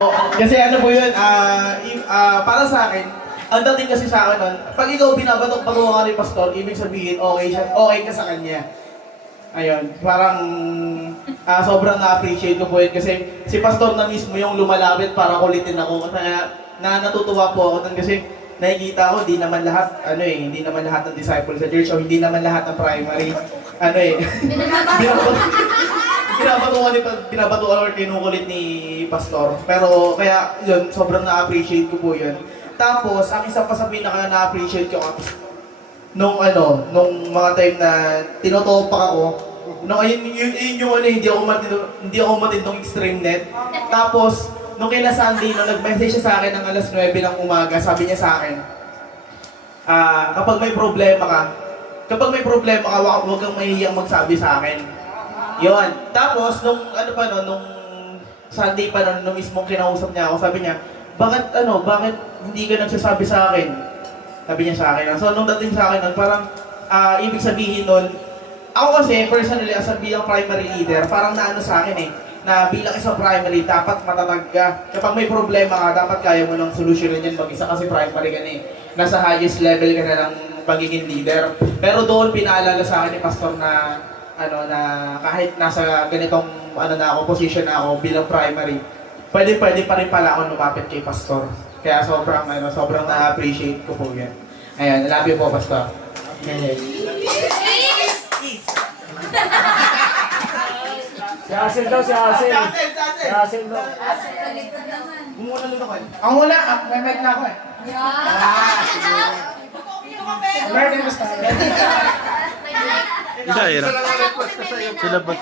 Kasi ano po yun, para sa akin, ang dating kasi sa akin nun, pag ikaw binabatok pagawa ka ni Pastor, ibig sabihin, okay ka sa kanya. Ayun, parang sobrang na-appreciate ko po yun kasi si Pastor na mismo yung lumalapit para kulitin ako. Kaya natutuwa po ako dun kasi nakikita ko, hindi naman lahat ng disciples sa church o hindi naman lahat ng primary, binabatuan or kinukulit ni Pastor. Pero kaya yun, sobrang na-appreciate ko po yun. Tapos, ang isa pa sa pinaka na-appreciate ko nung mga time na tinotopak ako, hindi ako matindong extreme net. Tapos, nung kila Sunday, nung nag-message siya sa akin ng alas 9 ng umaga, sabi niya sa akin, kapag may problema ka, huwag kang mahihiyang magsabi sa akin. Yun. Tapos, nung Sunday pa nung mismong kinausap niya ako, sabi niya, bakit hindi ka nagsasabi sa akin? Sabi niya sa akin. So, nung dating sa akin nun, parang, ibig sabihin nun, ako kasi, personally, as bilang primary leader, parang naano sa akin na bilang isang primary, dapat matatag ka. Kapag may problema ka, dapat kaya mo ng solusyonin yan mag-isa kasi primary ka na Nasa highest level ka na ng pagiging leader. Pero doon, pinaalala sa akin ni Pastor na kahit nasa ganitong position na ako bilang primary, pwede pa rin pala ako lumapit kay Pastor. Kaya sobrang na-appreciate ko po yan. Ayan, love you po, Pastor. Si Hazel daw, si Hazel. Si Hazel daw. Umuna nun ako Ang una, may mic na ako Merry Christmas. Sila ba?